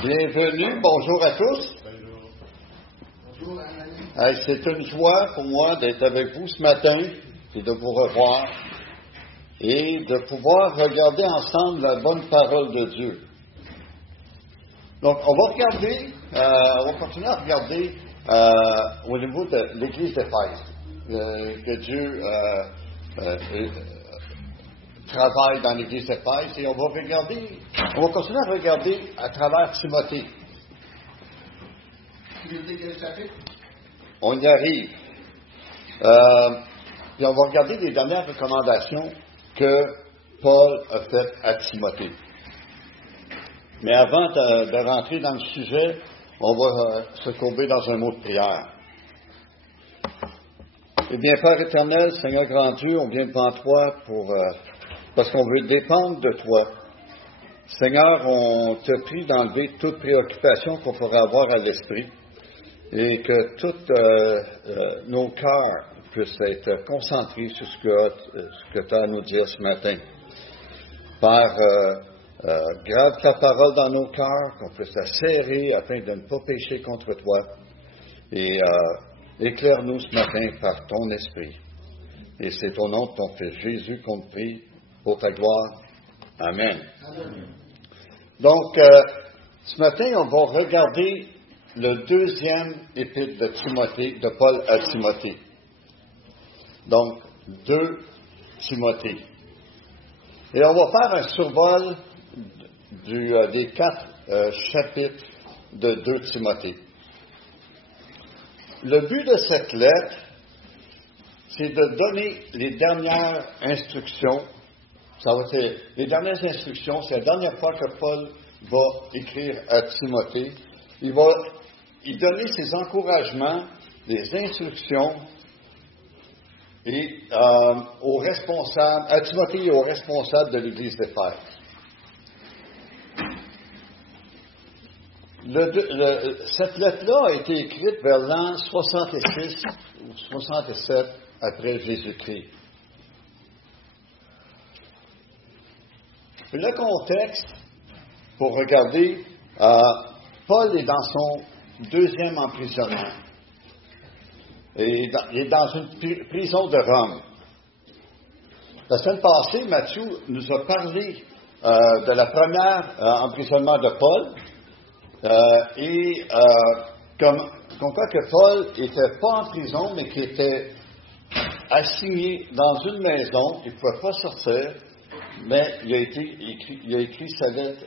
Bienvenue, bonjour à tous. Bonjour, Annie. C'est une joie pour moi d'être avec vous ce matin et de vous revoir et de pouvoir regarder ensemble la bonne parole de Dieu. Donc, on va continuer à regarder au niveau de l'Église d'Éphèse, que Dieu travaille dans l'Église d'Éphèse, et on va continuer à regarder à travers Timothée. Quel chapitre? On y arrive. Puis on va regarder les dernières recommandations que Paul a faites à Timothée. Mais avant de rentrer dans le sujet, on va se courber dans un mot de prière. Eh bien, Père éternel, Seigneur grand Dieu, on vient devant toi parce qu'on veut dépendre de toi. Seigneur, on te prie d'enlever toute préoccupation qu'on pourrait avoir à l'esprit et que tous nos cœurs puissent être concentrés sur ce que tu as à nous dire ce matin. Père, grave ta parole dans nos cœurs, qu'on puisse la serrer afin de ne pas pécher contre toi. Et éclaire-nous ce matin par ton esprit. Et c'est au nom de ton Fils Jésus qu'on te prie pour ta gloire. Amen. Amen. Donc, ce matin, on va regarder le deuxième épître de Timothée, de Paul à Timothée. Donc, 2 Timothée. Et on va faire un survol des 4 chapitres de 2 Timothée. Le but de cette lettre, c'est de donner les dernières instructions. Les dernières instructions, c'est la dernière fois que Paul va écrire à Timothée. Il va y donner ses encouragements, les instructions et aux responsables, à Timothée et aux responsables de l'Église d'Éphèse. Cette lettre-là a été écrite vers l'an 66 ou 67 après Jésus-Christ. Le contexte, pour regarder, Paul est dans son deuxième emprisonnement. Et il est dans une prison de Rome. La semaine passée, Matthieu nous a parlé de la première emprisonnement de Paul. Comme quoi que Paul n'était pas en prison, mais qu'il était assigné dans une maison, il ne pouvait pas sortir, mais il a écrit sa lettre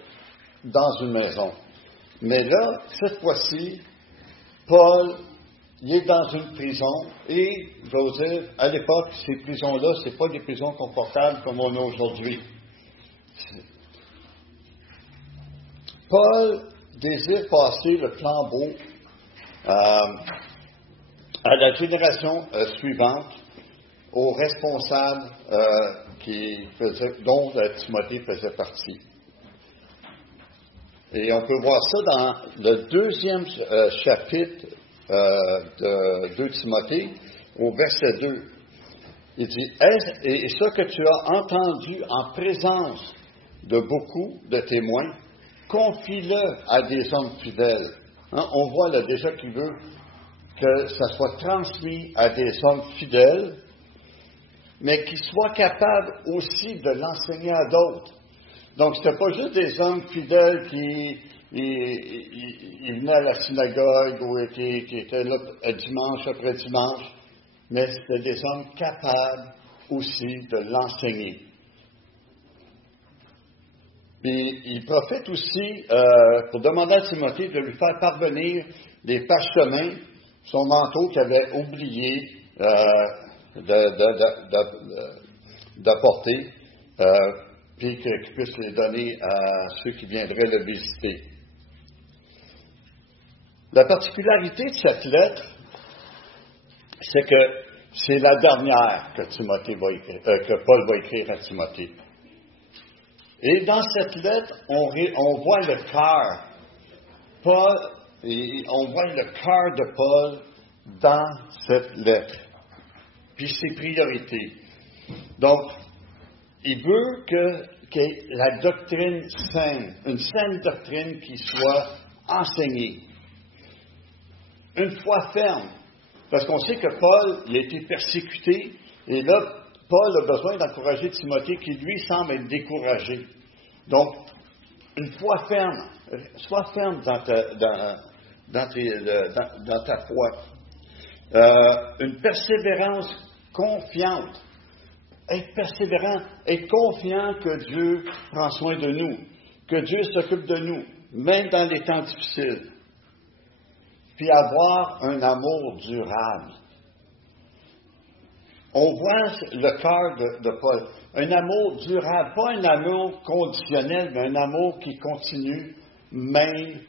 dans une maison. Mais là, cette fois-ci, Paul, il est dans une prison, et, je vais vous dire, à l'époque, ces prisons-là, ce n'est pas des prisons confortables comme on a aujourd'hui. Paul désire passer le flambeau à la génération suivante, aux responsables dont Timothée faisait partie. Et on peut voir ça dans le deuxième chapitre de 2 Timothée, au verset 2. Il dit, et ce que tu as entendu en présence de beaucoup de témoins, confie-le à des hommes fidèles. On voit là déjà qu'il veut que ça soit transmis à des hommes fidèles, mais qui soient capables aussi de l'enseigner à d'autres. Donc, ce n'était pas juste des hommes fidèles qui venaient à la synagogue ou qui étaient là dimanche après dimanche, mais c'était des hommes capables aussi de l'enseigner. Puis, il profite aussi pour demander à Timothée de lui faire parvenir des parchemins, son manteau qu'il avait oublié d'apporter, puis qu'il puisse les donner à ceux qui viendraient le visiter. La particularité de cette lettre, c'est que c'est la dernière que Paul va écrire à Timothée. Et dans cette lettre, on voit le cœur. On voit le cœur de Paul dans cette lettre. Puis ses priorités. Donc, il veut que que la doctrine saine, une saine doctrine qui soit enseignée. Une foi ferme. Parce qu'on sait que Paul, il a été persécuté, et là, Paul a besoin d'encourager Timothée qui, lui, semble être découragé. Donc, une foi ferme. Sois ferme dans ta foi. Une persévérance confiante. Être persévérant, être confiant que Dieu prend soin de nous, que Dieu s'occupe de nous, même dans les temps difficiles. Puis avoir un amour durable. On voit le cœur de Paul. Un amour durable, pas un amour conditionnel, mais un amour qui continue, même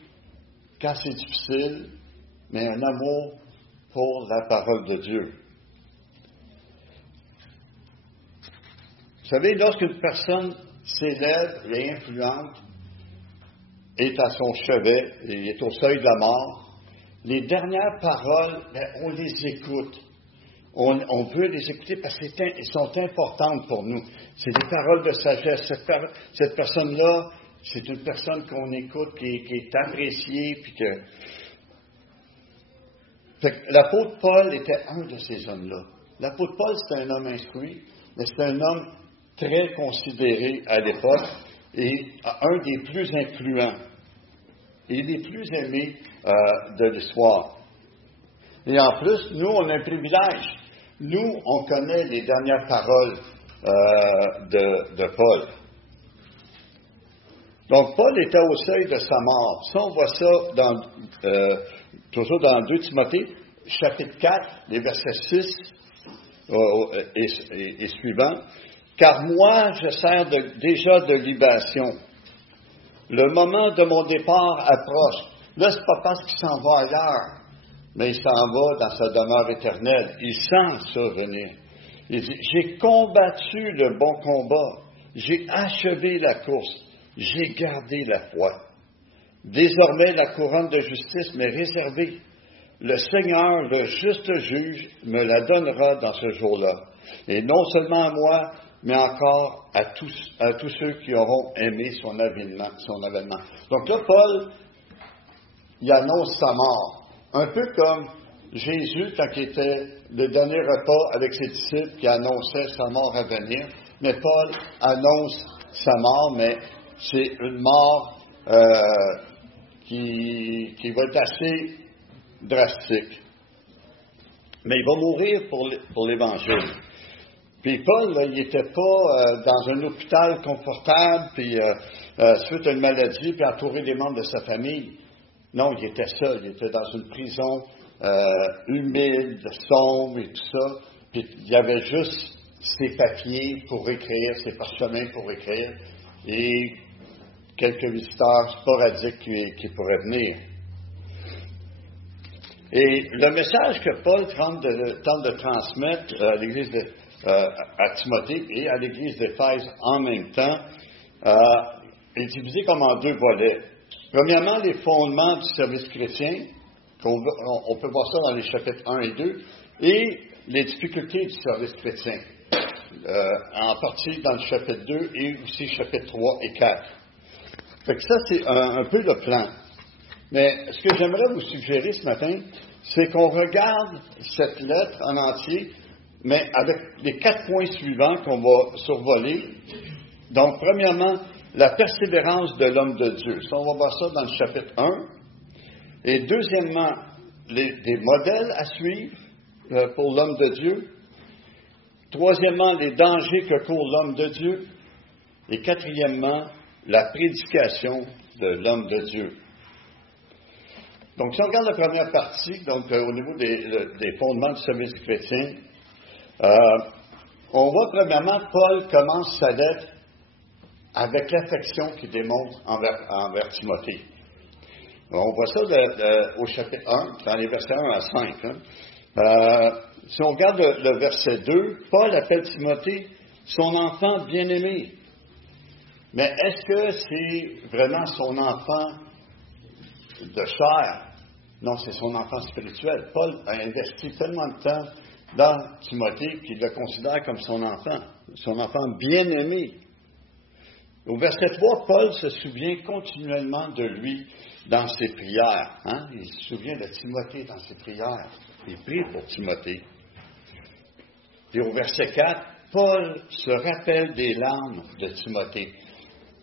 quand c'est difficile, mais un amour pour la parole de Dieu. Vous savez, lorsqu'une personne célèbre et influente est à son chevet et est au seuil de la mort, les dernières paroles, on les écoute. On veut les écouter parce qu'elles sont importantes pour nous. C'est des paroles de sagesse. Cette personne-là, c'est une personne qu'on écoute, qui est appréciée. Puis l'apôtre Paul était un de ces hommes-là. L'apôtre Paul, c'était un homme instruit, mais c'était un homme très considéré à l'époque et un des plus influents et des plus aimés de l'histoire. Et en plus, nous, on a un privilège. Nous, on connaît les dernières paroles de Paul. Donc, Paul était au seuil de sa mort. Ça, on voit ça toujours dans 2 Timothée, chapitre 4, les versets 6 et suivants. « Car moi, je sers déjà de libation. Le moment de mon départ approche. » Là, ce n'est pas parce qu'il s'en va ailleurs, mais il s'en va dans sa demeure éternelle. Il sent ça venir. Il dit, « J'ai combattu le bon combat. J'ai achevé la course. J'ai gardé la foi. Désormais, la couronne de justice m'est réservée. Le Seigneur, le juste juge, me la donnera dans ce jour-là. Et non seulement à moi, mais encore à tous ceux qui auront aimé son avènement. Donc là, Paul, il annonce sa mort. Un peu comme Jésus, quand il était le dernier repas avec ses disciples, qui annonçait sa mort à venir. Mais Paul annonce sa mort, mais c'est une mort qui va être assez drastique. Mais il va mourir pour l'Évangile. Puis Paul, là, il n'était pas dans un hôpital confortable, puis suite à une maladie, puis entouré des membres de sa famille. Non, il était seul. Il était dans une prison humide, sombre et tout ça. Puis il y avait juste ses papiers pour écrire, ses parchemins pour écrire, et quelques visiteurs sporadiques qui pourraient venir. Et le message que Paul tente de transmettre à l'Église à Timothée et à l'Église d'Éphèse en même temps est divisé comme en 2 volets. Premièrement, les fondements du service chrétien, on peut voir ça dans les chapitres 1 et 2, et les difficultés du service chrétien, en partie dans le chapitre 2 et aussi chapitre 3 et 4. Fait que ça, c'est un peu le plan. Mais ce que j'aimerais vous suggérer ce matin, c'est qu'on regarde cette lettre en entier, mais avec les 4 points suivants qu'on va survoler. Donc, premièrement, la persévérance de l'homme de Dieu. Ça, on va voir ça dans le chapitre 1. Et deuxièmement, des modèles à suivre pour l'homme de Dieu. Troisièmement, les dangers que court l'homme de Dieu. Et quatrièmement, la prédication de l'homme de Dieu. Donc, si on regarde la première partie, donc au niveau des fondements du service chrétien, on voit premièrement, Paul commence sa lettre avec l'affection qu'il démontre envers Timothée. On voit ça au chapitre 1, dans les versets 1 à 5. Si on regarde le verset 2, Paul appelle Timothée son enfant bien-aimé. Mais est-ce que c'est vraiment son enfant de chair? Non, c'est son enfant spirituel. Paul a investi tellement de temps dans Timothée qu'il le considère comme son enfant bien-aimé. Au verset 3, Paul se souvient continuellement de lui dans ses prières. Hein? Il se souvient de Timothée dans ses prières. Il prie pour Timothée. Puis au verset 4, Paul se rappelle des larmes de Timothée.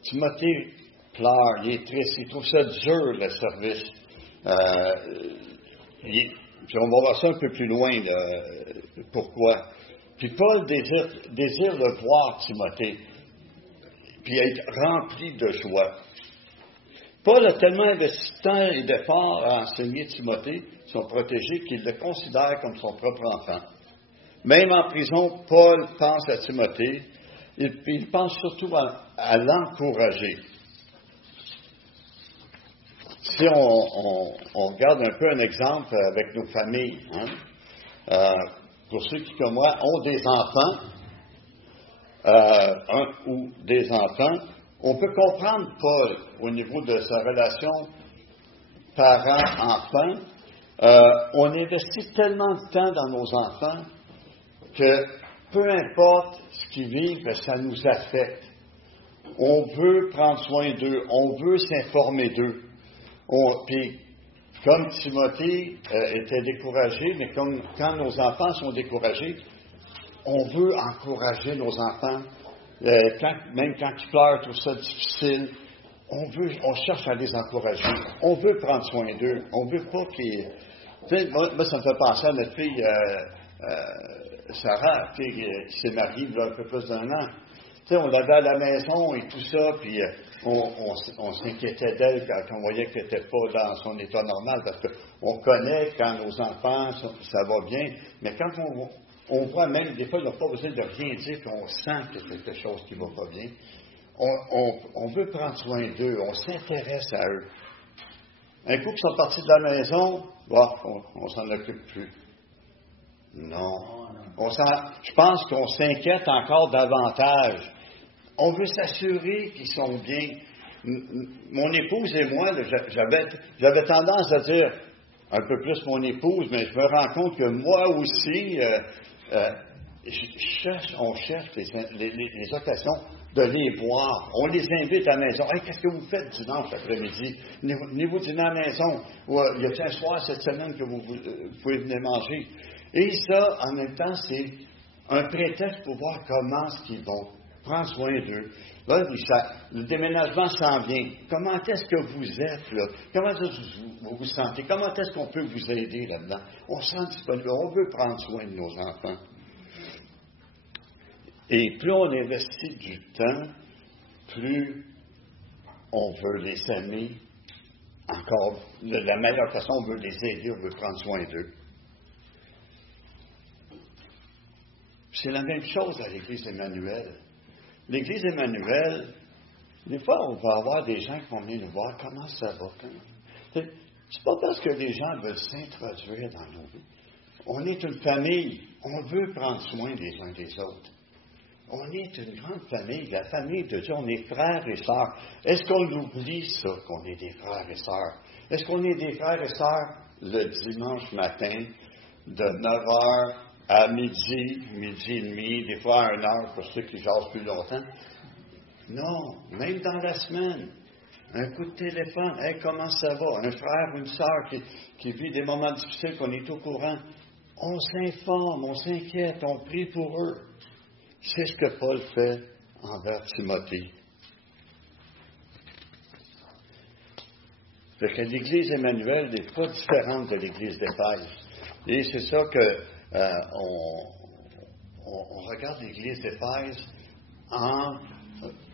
Timothée pleure, il est triste, il trouve ça dur, le service. Puis on va voir ça un peu plus loin, pourquoi. Puis Paul désire le voir, Timothée, puis être rempli de joie. Paul a tellement investi de temps et d'efforts à enseigner Timothée, son protégé, qu'il le considère comme son propre enfant. Même en prison, Paul pense à Timothée, il pense surtout à l'encourager. Si on regarde un peu un exemple avec nos familles, hein, pour ceux qui, comme moi, ont des enfants, un ou des enfants, on peut comprendre Paul au niveau de sa relation parent-enfant. On investit tellement de temps dans nos enfants que peu importe ce qu'ils vivent, ça nous affecte. On veut prendre soin d'eux, on veut s'informer d'eux. Puis, comme Timothée était découragé, mais comme quand nos enfants sont découragés, on veut encourager nos enfants. Même quand ils pleurent, tout ça difficile, on cherche à les encourager. On veut prendre soin d'eux. On veut pas qu'ils... Tu sais, moi, ça me fait penser à notre fille Sarah, qui s'est mariée il y a un peu plus d'1 an. Tu sais, on l'avait à la maison et tout ça, puis on s'inquiétait d'elle quand on voyait qu'elle n'était pas dans son état normal, parce qu'on connaît quand nos enfants, ça va bien, mais quand on voit même, des fois, ils n'ont pas besoin de rien dire, puis on sent qu'il y a quelque chose qui ne va pas bien. On veut prendre soin d'eux, on s'intéresse à eux. Un coup qu'ils sont partis de la maison, on s'en occupe plus. Non. Je pense qu'on s'inquiète encore davantage. On veut s'assurer qu'ils sont bien. Mon épouse et moi, j'avais tendance à dire un peu plus mon épouse, mais je me rends compte que moi aussi, on cherche les occasions de les voir. On les invite à la maison. Hey, qu'est-ce que vous faites dimanche après-midi? Venez-vous dîner à la maison? Ou il y a un soir cette semaine que vous pouvez venir manger? Et ça, en même temps, c'est un prétexte pour voir comment est-ce qu'ils vont. Prends soin d'eux. Là, le déménagement s'en vient. Comment est-ce que vous êtes, là? Comment est-ce que vous vous sentez? Comment est-ce qu'on peut vous aider là-dedans? On se sent disponible. On veut prendre soin de nos enfants. Et plus on investit du temps, plus on veut les aimer. Encore, de la meilleure façon, on veut les aider, on veut prendre soin d'eux. C'est la même chose à l'Église Emmanuel. L'Église Emmanuel, des fois, on va avoir des gens qui vont venir nous voir. Comment ça va? C'est pas parce que les gens veulent s'introduire dans nos vies. On est une famille. On veut prendre soin des uns des autres. On est une grande famille. La famille de Dieu, on est frères et sœurs. Est-ce qu'on oublie ça, qu'on est des frères et sœurs? Est-ce qu'on est des frères et sœurs le dimanche matin de 9h à midi et demi, des fois à 1h pour ceux qui jasent plus longtemps? Non, même dans la semaine. Un coup de téléphone, « Hey, comment ça va? » Un frère, une sœur qui vit des moments difficiles, qu'on est au courant. On s'informe, on s'inquiète, on prie pour eux. C'est ce que Paul fait envers Timothée. Fait que l'Église Emmanuel n'est pas différente de l'Église d'Éphèse. Et c'est ça que on regarde l'Église d'Éphèse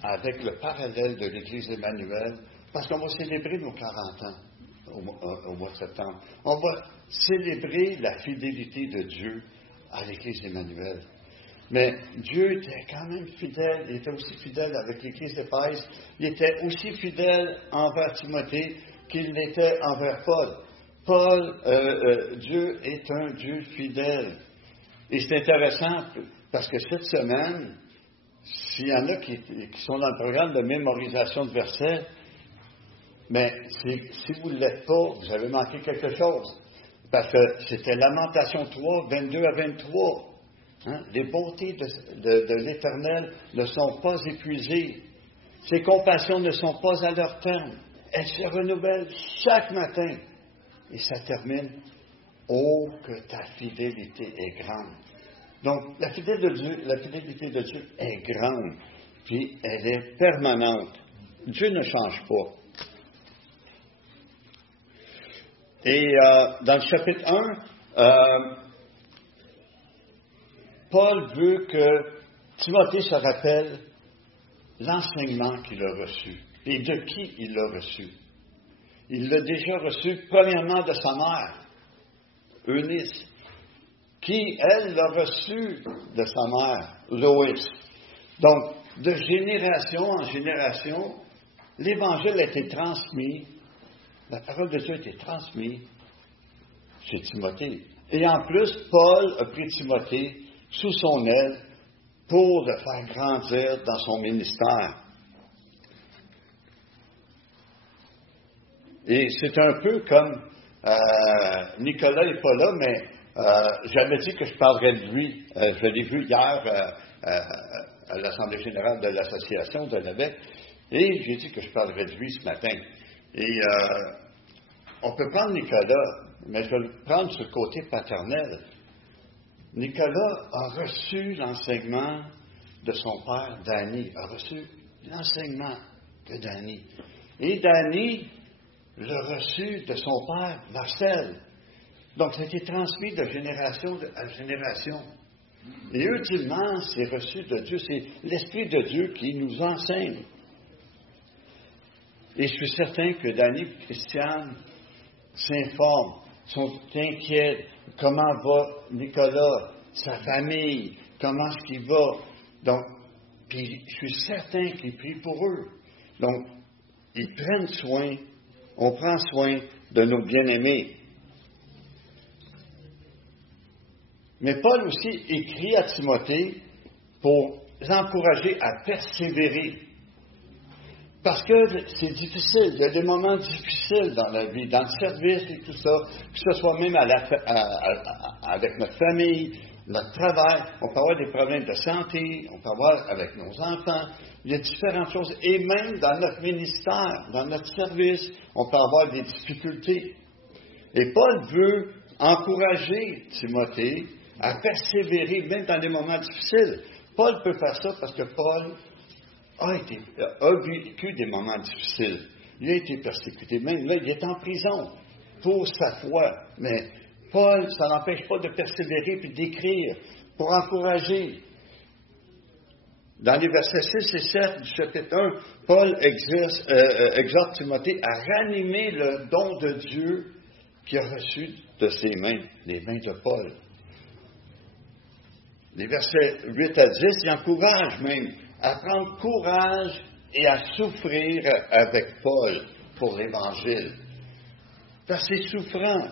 avec le parallèle de l'Église Emmanuel, parce qu'on va célébrer nos 40 ans au mois de septembre. On va célébrer la fidélité de Dieu à l'Église Emmanuel. Mais Dieu était quand même fidèle, il était aussi fidèle avec l'Église d'Éphèse, il était aussi fidèle envers Timothée qu'il l'était envers Paul. Dieu est un Dieu fidèle. Et c'est intéressant parce que cette semaine, s'il y en a qui sont dans le programme de mémorisation de versets, mais si vous ne l'êtes pas, vous avez manqué quelque chose. Parce que c'était Lamentation 3, 22 à 23. Hein? Les bontés de l'Éternel ne sont pas épuisées. Ses compassions ne sont pas à leur terme. Elles se renouvellent chaque matin. Et ça termine, oh, que ta fidélité est grande. Donc, la fidélité de Dieu est grande, puis elle est permanente. Dieu ne change pas. Et dans le chapitre 1, Paul veut que Timothée se rappelle l'enseignement qu'il a reçu et de qui il l'a reçu. Il l'a déjà reçu premièrement de sa mère, Eunice, qui, elle, l'a reçu de sa mère, Loïs. Donc, de génération en génération, l'Évangile a été transmis, la parole de Dieu a été transmise chez Timothée. Et en plus, Paul a pris Timothée sous son aile pour le faire grandir dans son ministère. Et c'est un peu comme, Nicolas n'est pas là, mais j'avais dit que je parlerais de lui. Je l'ai vu hier à l'Assemblée générale de l'Association de l'Évêque, et j'ai dit que je parlerais de lui ce matin. Et on peut prendre Nicolas, mais je vais le prendre sur le côté paternel. Nicolas a reçu l'enseignement de son père, Danny, a reçu l'enseignement de Danny. Et Danny l'a reçu de son père, Marcel. Donc, ça a été transmis de génération à génération. Et ultimement, c'est reçu de Dieu, c'est l'Esprit de Dieu qui nous enseigne. Et je suis certain que Danny et Christiane s'informent, sont inquiets. Comment va Nicolas, sa famille, comment est-ce qu'il va? Donc, puis je suis certain qu'ils prient pour eux. Donc, ils prennent soin, on prend soin de nos bien-aimés. Mais Paul aussi écrit à Timothée pour l'encourager à persévérer. Parce que c'est difficile, il y a des moments difficiles dans la vie, dans le service et tout ça, que ce soit même avec notre famille, notre travail, on peut avoir des problèmes de santé, on peut avoir avec nos enfants, il y a différentes choses. Et même dans notre ministère, dans notre service, on peut avoir des difficultés. Et Paul veut encourager Timothée à persévérer, même dans des moments difficiles. Paul peut faire ça parce que Paul a vécu des moments difficiles. Il a été persécuté. Même là, il est en prison pour sa foi. Mais Paul, ça n'empêche pas de persévérer puis d'écrire pour encourager. Dans les versets 6 et 7 du chapitre 1, Paul exhorte Timothée à ranimer le don de Dieu qu'il a reçu de ses mains, les mains de Paul. Les versets 8 à 10, il encourage même à prendre courage et à souffrir avec Paul pour l'Évangile. Parce que c'est souffrant.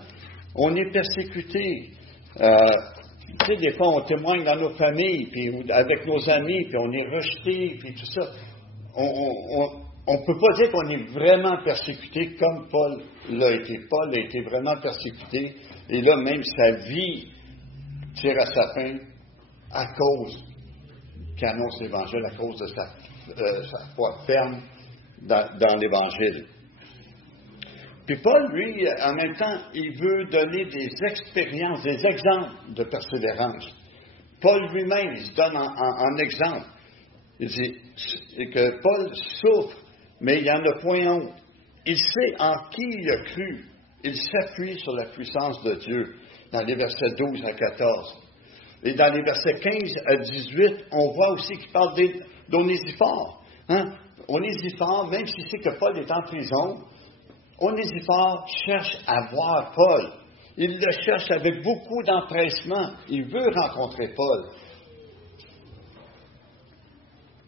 On est persécuté. Tu sais, des fois, on témoigne dans nos familles, puis avec nos amis, puis on est rejeté, puis tout ça. On ne peut pas dire qu'on est vraiment persécuté comme Paul l'a été. Paul a été vraiment persécuté, et là, même sa vie tire à sa fin à cause qui annonce l'Évangile, à cause de sa foi ferme dans l'Évangile. Puis Paul, lui, en même temps, il veut donner des expériences, des exemples de persévérance. Paul lui-même, il se donne en exemple. Il dit que Paul souffre, mais il n'en a point honte. Il sait en qui il a cru. Il s'appuie sur la puissance de Dieu, dans les versets 12 à 14. Et dans les versets 15 à 18, on voit aussi qu'il parle d'Onésiphore. Hein? Onésiphore, même s'il sait que Paul est en prison, Onésiphore cherche à voir Paul. Il le cherche avec beaucoup d'empressement. Il veut rencontrer Paul.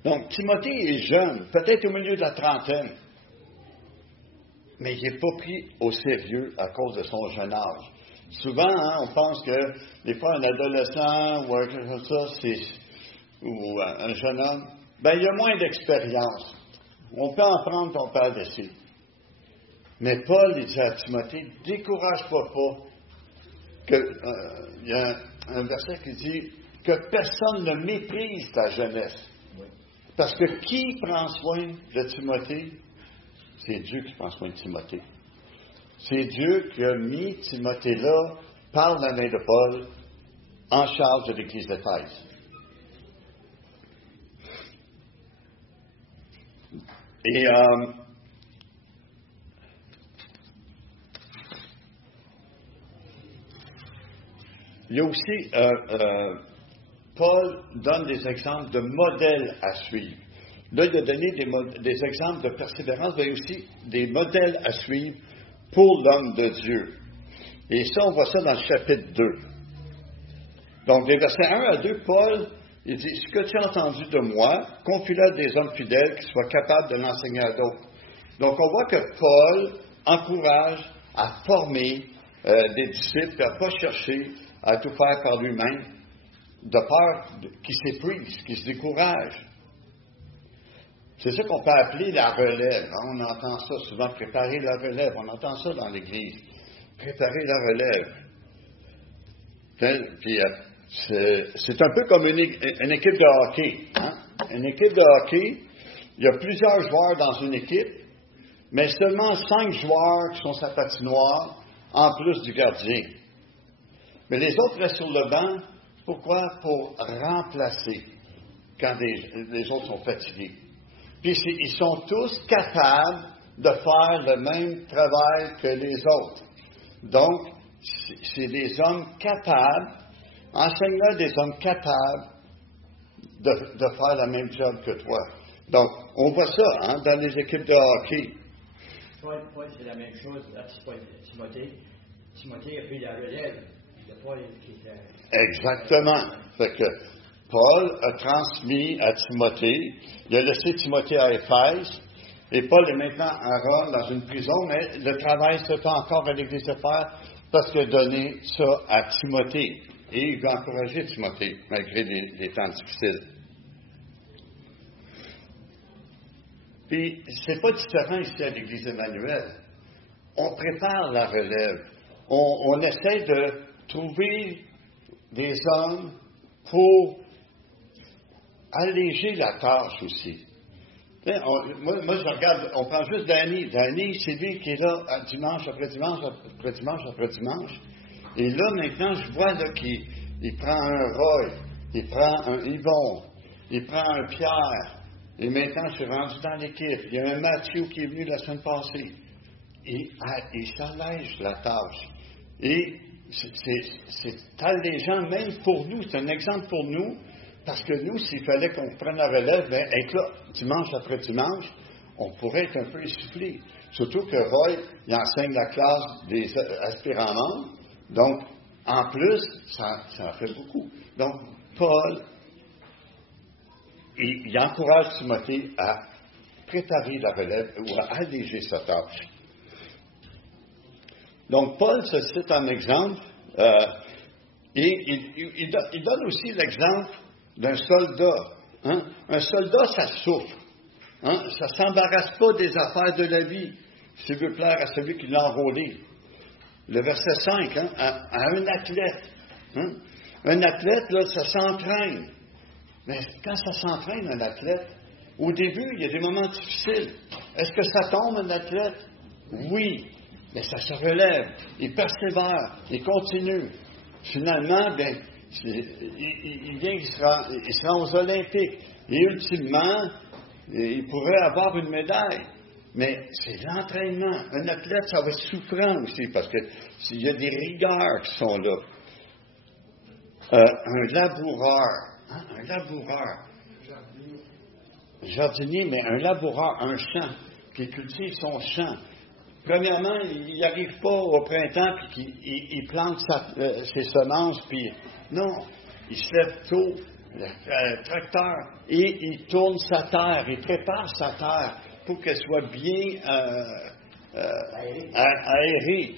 Donc, Timothée est jeune, peut-être au milieu de la trentaine, mais il n'est pas pris au sérieux à cause de son jeune âge. Souvent, on pense que des fois un adolescent ou quelque chose comme ça, ou un jeune homme, il y a moins d'expérience. On peut en prendre, on peut en laisser. Mais Paul, il dit à Timothée, décourage-toi pas. Il y a un verset qui dit que personne ne méprise ta jeunesse. Parce que qui prend soin de Timothée? C'est Dieu qui prend soin de Timothée. C'est Dieu qui a mis Timothée là, par la main de Paul, en charge de l'Église d'Éphèse. Et il y a aussi, Paul donne des exemples de modèles à suivre. Là, il a donné des exemples de persévérance, mais aussi des modèles à suivre pour l'homme de Dieu. Et ça, on voit ça dans le chapitre 2. Donc, des versets 1 à 2, Paul, il dit, « Ce que tu as entendu de moi, confie-le à des hommes fidèles qui soient capables de l'enseigner à d'autres. » Donc, on voit que Paul encourage à former des disciples, à ne pas chercher à tout faire par lui-même, de peur qu'il s'épuise, qu'il se décourage. C'est ça qu'on peut appeler la relève. On entend ça souvent, préparer la relève. On entend ça dans l'Église. Préparer la relève. Puis, c'est un peu comme une équipe de hockey. Hein? Une équipe de hockey, il y a plusieurs joueurs dans une équipe, mais seulement 5 joueurs qui sont sur la patinoire, en plus du gardien. Mais les autres restent sur le banc. Pourquoi? Pour remplacer quand les autres sont fatigués. Puis ils sont tous capables de faire le même travail que les autres. Donc, c'est des hommes capables, enseigne-leur des hommes capables de faire le même job que toi. Donc, on voit ça dans les équipes de hockey. Paul, c'est la même chose à Timothée. Timothée a pris la relève. Exactement. Fait que Paul a transmis à Timothée, il a laissé Timothée à Éphèse, et Paul est maintenant à Rome dans une prison, mais le travail se fait encore à l'Église d'Éphèse parce qu'il a donné ça à Timothée. Et il va encourager Timothée, malgré les temps difficiles. Puis, c'est pas différent ici à l'Église Emmanuel. On prépare la relève. On essaie de trouver des hommes pour alléger la tâche aussi. Moi, je regarde, on prend juste Danny. Danny, c'est lui qui est là dimanche après dimanche, après dimanche, après dimanche. Et là, maintenant, je vois là, qu'il prend un Roy, il prend un Yvon, il prend un Pierre. Et maintenant, je suis rendu dans l'équipe. Il y a un Mathieu qui est venu la semaine passée. Et ça allège la tâche. Et c'est allégeant même pour nous. C'est un exemple pour nous. Parce que nous, s'il fallait qu'on prenne la relève, être là dimanche après dimanche, on pourrait être un peu essoufflé. Surtout que Roy, il enseigne la classe des aspirants membres. Donc, en plus, ça en fait beaucoup. Donc, Paul, il encourage Timothée à préparer la relève ou à alléger sa tâche. Donc, Paul se cite en exemple et il donne aussi l'exemple d'un soldat. Hein? Un soldat, ça souffre. Hein? Ça ne s'embarrasse pas des affaires de la vie, s'il veut plaire à celui qui l'a enrôlé. Le verset 5, à un athlète. Hein? Un athlète, là, ça s'entraîne. Mais quand ça s'entraîne, un athlète, au début, il y a des moments difficiles. Est-ce que ça tombe, un athlète? Oui. Mais ça se relève. Il persévère. Il continue. Finalement, bien, il sera aux Olympiques. Et ultimement, il pourrait avoir une médaille. Mais c'est l'entraînement. Un athlète, ça va être souffrant aussi, parce qu'il y a des rigueurs qui sont là. Un laboureur. Hein? Un laboureur. Jardinier, mais un laboureur, un champ, qui cultive son champ. Premièrement, il n'arrive pas au printemps puis qu'il plante ses semences, puis non, il se lève tôt, le tracteur, et il tourne sa terre, il prépare sa terre pour qu'elle soit bien aérée.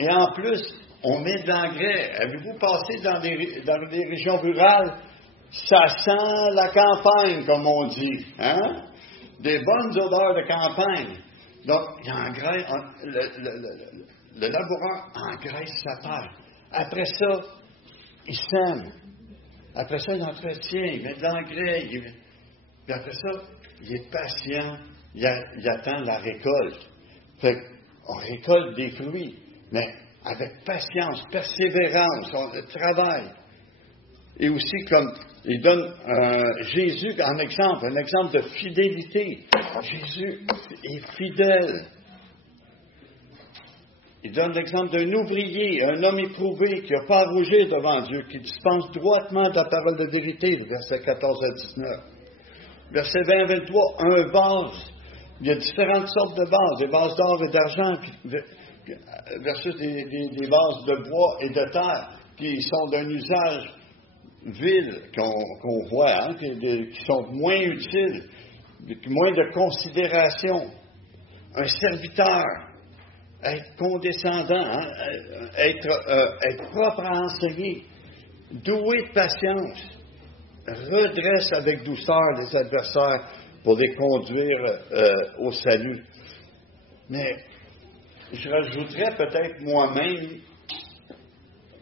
Et en plus, on met de l'engrais. Avez-vous passé dans des régions rurales? Ça sent la campagne, comme on dit. Hein? Des bonnes odeurs de campagne. Donc, il engraisse, le laboureur engraisse sa terre. Après ça, il sème. Après ça, il entretient, il met de l'engrais. Puis après ça, il est patient, il attend la récolte. Fait qu'on récolte des fruits, mais avec patience, persévérance, on travaille. Et aussi, comme il donne Jésus en exemple, un exemple de fidélité. Jésus est fidèle. Il donne l'exemple d'un ouvrier, un homme éprouvé qui n'a pas à rougir devant Dieu, qui dispense droitement de la parole de vérité, versets 14 à 19. Verset 20 à 23, un vase. Il y a différentes sortes de vases, des vases d'or et d'argent, versus des vases de bois et de terre, qui sont d'un usage vil qu'on voit, hein, qui sont moins utiles, moins de considération. Un serviteur, être condescendant, hein, être propre à enseigner, doué de patience, redresse avec douceur les adversaires pour les conduire au salut. Mais je rajouterais peut-être moi-même,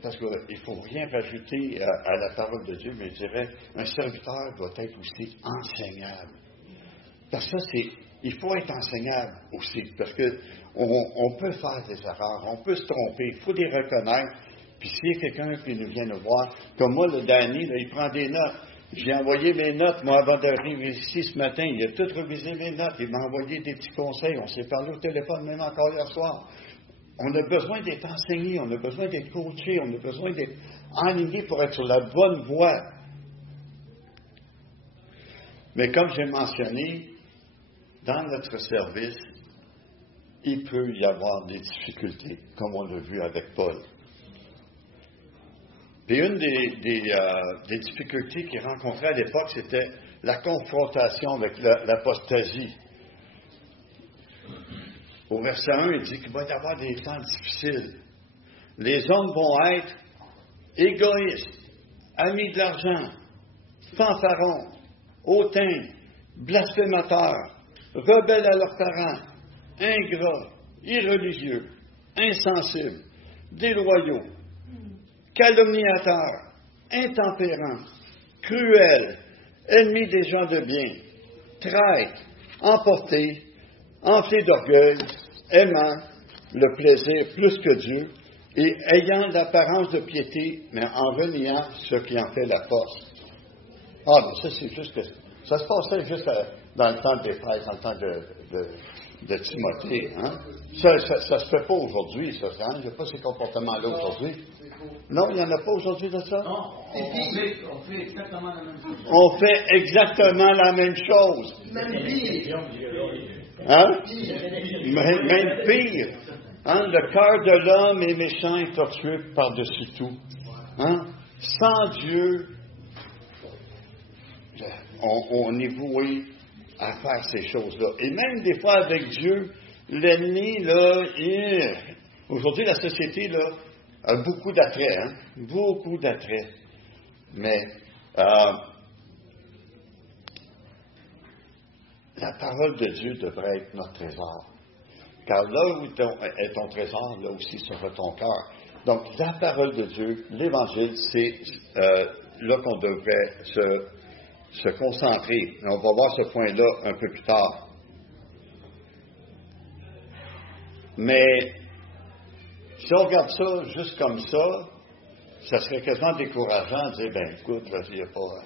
parce qu'il ne faut rien rajouter à la parole de Dieu, mais je dirais, un serviteur doit être aussi enseignable. Parce que il faut être enseignable aussi, parce qu'on peut faire des erreurs, on peut se tromper, il faut les reconnaître. Puis s'il y a quelqu'un qui nous vient nous voir, comme moi, le Danny, là, il prend des notes. J'ai envoyé mes notes, moi, avant d'arriver ici ce matin. Il a tout révisé mes notes. Il m'a envoyé des petits conseils. On s'est parlé au téléphone même encore hier soir. On a besoin d'être enseigné, on a besoin d'être coaché, on a besoin d'être enligné pour être sur la bonne voie. Mais comme j'ai mentionné, dans notre service, il peut y avoir des difficultés, comme on l'a vu avec Paul. Puis une des difficultés qu'il rencontrait à l'époque, c'était la confrontation avec l'apostasie. Au verset 1, il dit qu'il va y avoir des temps difficiles. Les hommes vont être égoïstes, amis de l'argent, fanfarons, hautains, blasphémateurs, rebelles à leurs parents, ingrats, irreligieux, insensibles, déloyaux, calomniateurs, intempérants, cruels, ennemis des gens de bien, traîtres, emportés, enflés d'orgueil, aimant le plaisir plus que Dieu, et ayant l'apparence de piété, mais en reniant ce qui en fait la force. Ah, mais ça, c'est juste que ça se passait juste dans le temps des frères, dans le temps de Timothée. Hein? Ça se fait pas aujourd'hui, ça. Hein? Il n'y a pas ces comportements-là aujourd'hui. Non, il n'y en a pas aujourd'hui de ça? Non, on fait exactement la même chose. On fait exactement la même chose. Même pire. Hein? Même pire. Hein? Le cœur de l'homme est méchant et tortueux par-dessus tout. Hein? Sans Dieu, on est voué à faire ces choses-là. Et même des fois avec Dieu, l'ennemi, là, aujourd'hui, la société, là, a beaucoup d'attraits, hein? Beaucoup d'attraits. Mais la parole de Dieu devrait être notre trésor. Car là où est ton trésor, là aussi sera ton cœur. Donc, la parole de Dieu, l'Évangile, c'est là qu'on devrait se concentrer. Et on va voir ce point-là un peu plus tard. Mais si on regarde ça juste comme ça serait quasiment décourageant de dire, ben écoute, là, il n'y a pas...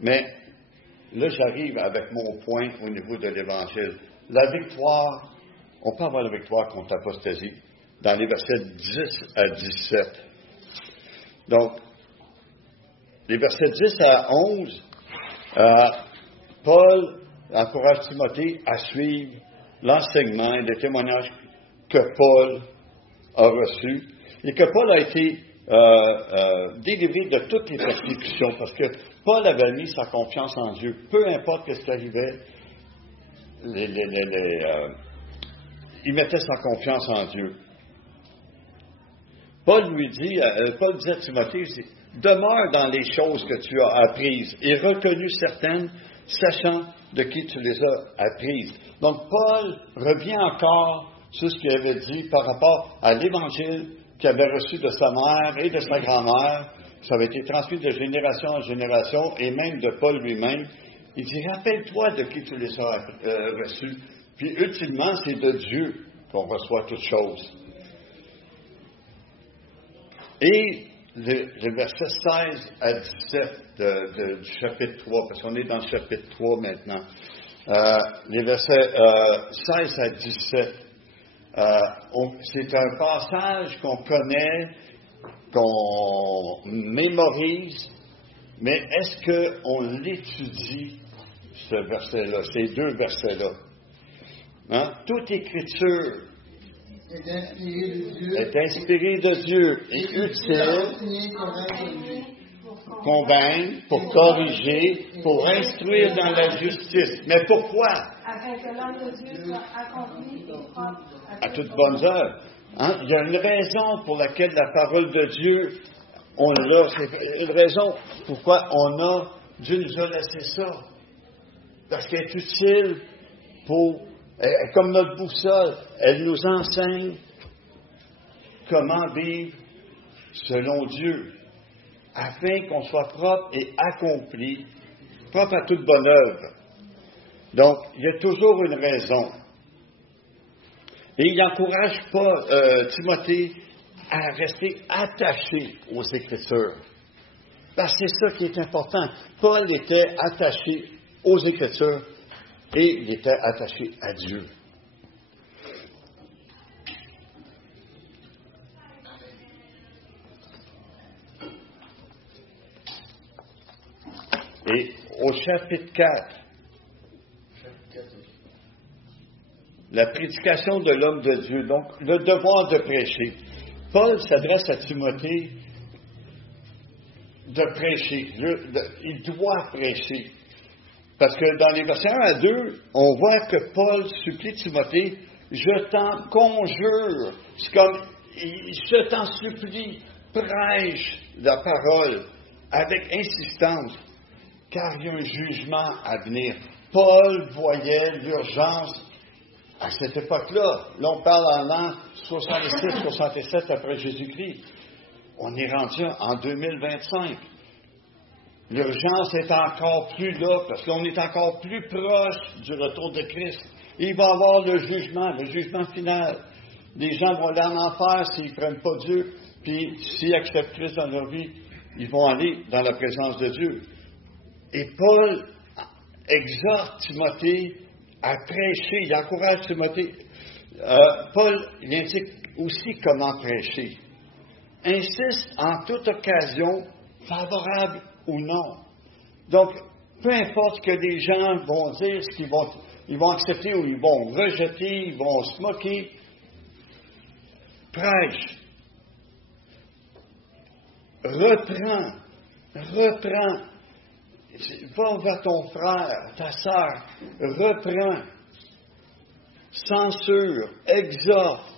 Mais là, j'arrive avec mon point au niveau de l'Évangile. La victoire, on peut avoir la victoire contre l'apostasie dans les versets 10 à 17. Donc, les versets 10 à 11, Paul encourage Timothée à suivre l'enseignement et le témoignage que Paul a reçu et que Paul a été délivré de toutes les persécutions parce que Paul avait mis sa confiance en Dieu. Peu importe ce qui arrivait, il mettait sa confiance en Dieu. Paul disait à Timothée, demeure dans les choses que tu as apprises et reconnues certaines, sachant de qui tu les as apprises. Donc, Paul revient encore sur ce qu'il avait dit par rapport à l'Évangile qu'il avait reçu de sa mère et de sa grand-mère. Ça avait été transmis de génération en génération et même de Paul lui-même. Il dit, rappelle-toi de qui tu les as reçus. Puis, ultimement, c'est de Dieu qu'on reçoit toutes choses. Et le verset 16 à 17 du chapitre 3, parce qu'on est dans le chapitre 3 maintenant, les versets 16 à 17, c'est un passage qu'on connaît, qu'on mémorise, mais est-ce qu'on l'étudie, ce verset-là, ces deux versets-là? Hein? Toute écriture est inspirée de Dieu et utile pour convaincre, pour corriger, pour instruire dans la justice. Mais pourquoi? Afin que l'homme de Dieu soit accompli et propre À toute bonne œuvre. Hein? Il y a une raison pour laquelle la parole de Dieu, on l'a. C'est une raison pourquoi Dieu nous a laissé ça. Parce qu'elle est utile comme notre boussole. Elle nous enseigne comment vivre selon Dieu, afin qu'on soit propre et accompli, propre à toute bonne œuvre. Donc, il y a toujours une raison. Et il n'encourage pas Timothée à rester attaché aux Écritures. Parce que c'est ça qui est important. Paul était attaché aux Écritures et il était attaché à Dieu. Et au chapitre 4, la prédication de l'homme de Dieu, donc le devoir de prêcher. Paul s'adresse à Timothée de prêcher. Il doit prêcher. Parce que dans les versets 1 à 2, on voit que Paul supplie Timothée, je t'en conjure, c'est comme, je t'en supplie, prêche la parole avec insistance, car il y a un jugement à venir. Paul voyait l'urgence à cette époque-là. Là, on parle en l'an 66-67 après Jésus-Christ. On est rendu en 2025. L'urgence est encore plus là, parce qu'on est encore plus proche du retour de Christ. Il va y avoir le jugement final. Les gens vont aller en enfer s'ils ne prennent pas Dieu, puis s'ils acceptent Christ dans leur vie, ils vont aller dans la présence de Dieu. Et Paul exhorte Timothée à prêcher, il encourage Timothée. Paul, il indique aussi comment prêcher. Insiste en toute occasion, favorable ou non. Donc, peu importe ce que les gens vont dire, ils vont accepter ou ils vont rejeter, ils vont se moquer, prêche. Reprends. Va vers ton frère, ta sœur, reprends, censure, exhorte,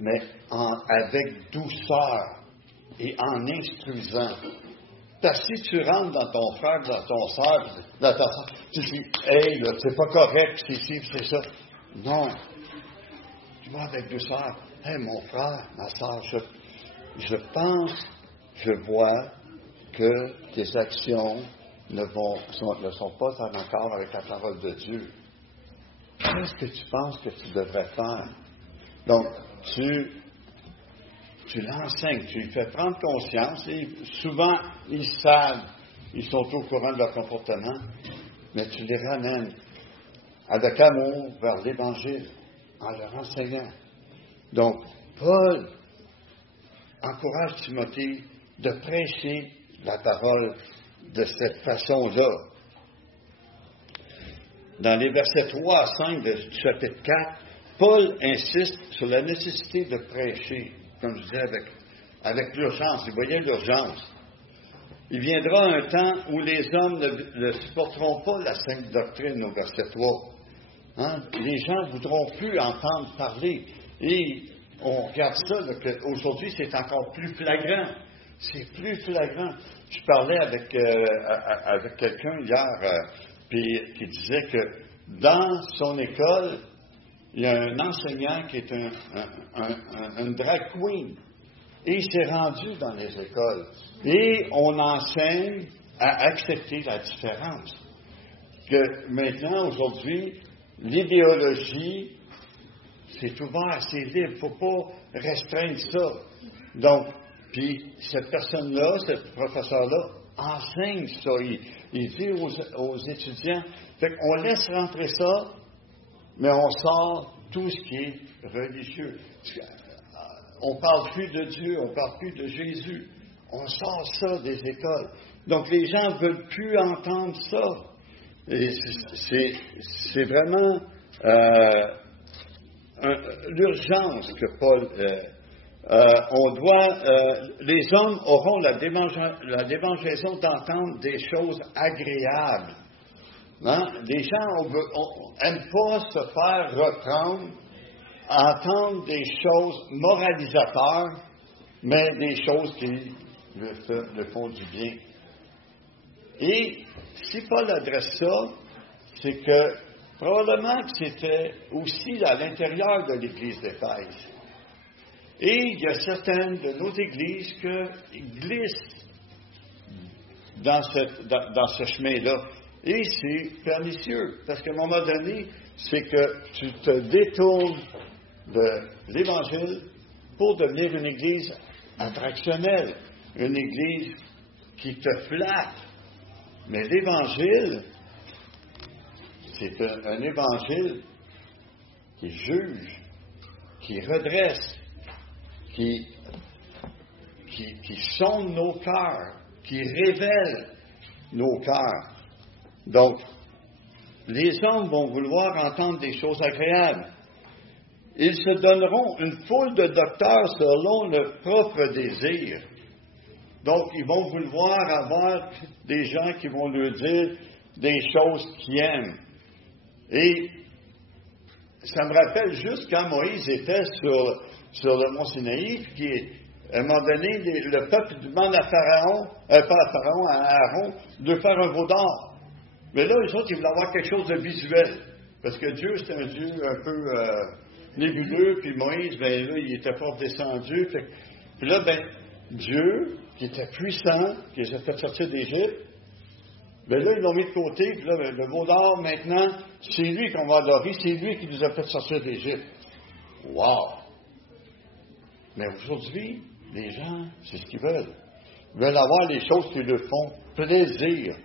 mais avec douceur et en instruisant. Parce que si tu rentres dans ton frère, dans ton sœur, dans ta sœur, tu dis, hey, là, c'est pas correct, c'est ci, c'est ça. Non. Tu vas avec douceur. Hey, mon frère, ma sœur, je pense, je vois que tes actions ne sont pas en accord avec la parole de Dieu. Qu'est-ce que tu penses que tu devrais faire? Donc, tu l'enseignes, tu lui fais prendre conscience, et souvent, ils savent, ils sont au courant de leur comportement, mais tu les ramènes avec amour vers l'Évangile, en leur enseignant. Donc, Paul encourage Timothée de prêcher la parole de cette façon-là. Dans les versets 3 à 5 du chapitre 4, Paul insiste sur la nécessité de prêcher, comme je disais, avec l'urgence. Il voyait l'urgence. Il viendra un temps où les hommes ne supporteront pas la sainte doctrine, au verset 3. Hein? Les gens ne voudront plus entendre parler. Et on regarde ça, qu'aujourd'hui, c'est encore plus flagrant. C'est plus flagrant. Je parlais avec quelqu'un hier, qui disait que dans son école, il y a un enseignant qui est un drag queen. Et il s'est rendu dans les écoles. Et on enseigne à accepter la différence. que maintenant, aujourd'hui, l'idéologie, c'est ouvert, c'est libre, il ne faut pas restreindre ça. Donc, puis cette personne-là, ce professeur-là, enseigne ça. Il dit aux étudiants, fait qu'on laisse rentrer ça, mais on sort tout ce qui est religieux. On ne parle plus de Dieu, on ne parle plus de Jésus. On sort ça des écoles. Donc, les gens ne veulent plus entendre ça. Et c'est vraiment l'urgence que Paul... les hommes auront la démangeaison d'entendre des choses agréables. Hein? Les gens n'aiment pas se faire reprendre, entendre des choses moralisateurs, mais des choses qui le font du bien. Et si Paul adresse ça, c'est que probablement que c'était aussi à l'intérieur de l'Église d'Éphèse. Et il y a certaines de nos églises qui glissent dans ce chemin-là. Et c'est pernicieux, parce qu'à un moment donné, c'est que tu te détournes de l'Évangile pour devenir une église attractionnelle, une église qui te flatte. Mais l'Évangile, c'est un Évangile qui juge, qui redresse, qui sonde nos cœurs, qui révèle nos cœurs. Donc, les hommes vont vouloir entendre des choses agréables. Ils se donneront une foule de docteurs selon leur propre désir. Donc, ils vont vouloir avoir des gens qui vont leur dire des choses qu'ils aiment. Et ça me rappelle juste quand Moïse était sur le mont Sinaï, puis à un moment donné, le peuple demande à Aaron, de faire un veau d'or. Mais là, les autres, ils voulaient avoir quelque chose de visuel. Parce que Dieu, c'était un Dieu un peu nébuleux, puis Moïse, ben là, il était pas descendu. Puis là, ben, Dieu, qui était puissant, qui les a fait sortir d'Égypte, ben là, ils l'ont mis de côté, puis là, le veau d'or, maintenant, c'est lui qu'on va adorer, c'est lui qui nous a fait sortir d'Égypte. Wow! Mais aujourd'hui, les gens, c'est ce qu'ils veulent. Ils veulent avoir les choses qui leur font plaisir,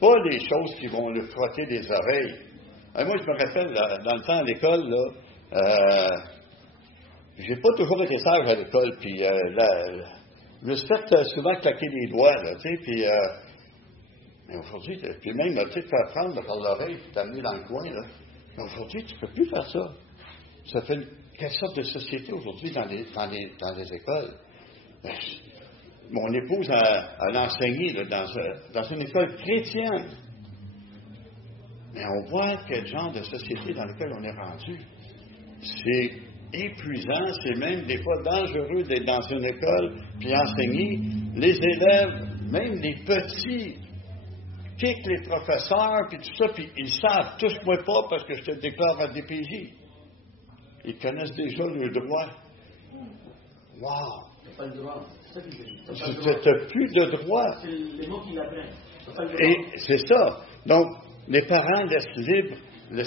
pas les choses qui vont leur frotter les oreilles. Moi, je me rappelle, dans le temps à l'école, là, j'ai pas toujours été sage à l'école, puis je me suis fait souvent claquer les doigts, là, tu sais, puis mais aujourd'hui, puis même, tu sais, te faire prendre par l'oreille, puis t'amener dans le coin, là. Mais aujourd'hui, tu ne peux plus faire ça. Ça fait quelle sorte de société aujourd'hui dans les écoles? Mon épouse a enseigné là, dans une école chrétienne. Mais on voit quel genre de société dans laquelle on est rendu. C'est épuisant, c'est même des fois dangereux d'être dans une école puis enseigner. Les élèves, même les petits, kickent les professeurs puis tout ça, puis ils savent, touche-moi pas parce que je te déclare à DPJ. Ils connaissent déjà leurs droits. Wow! T'as pas le droit. C'est ça que je dis. Tu n'as plus de droits. C'est les mots qui l'apprennent. T'as pas le droit. Et c'est ça. Donc, les parents laissent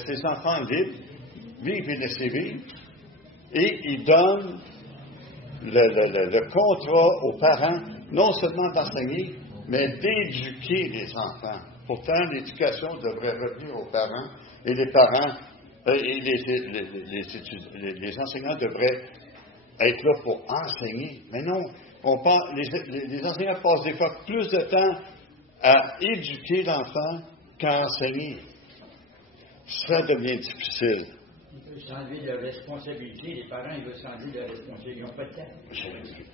les enfants libres, vivre et laisser vivre, et ils donnent le contrat aux parents, non seulement d'enseigner, mais d'éduquer les enfants. Pourtant, l'éducation devrait revenir aux parents, et les parents et les enseignants devraient être là pour enseigner. Mais non, les enseignants passent des fois plus de temps à éduquer l'enfant qu'à enseigner. Ça devient difficile. Ils veulent s'enlever de leur responsabilité. Les parents, ils veulent s'enlever de leur responsabilité. Ils n'ont pas le temps.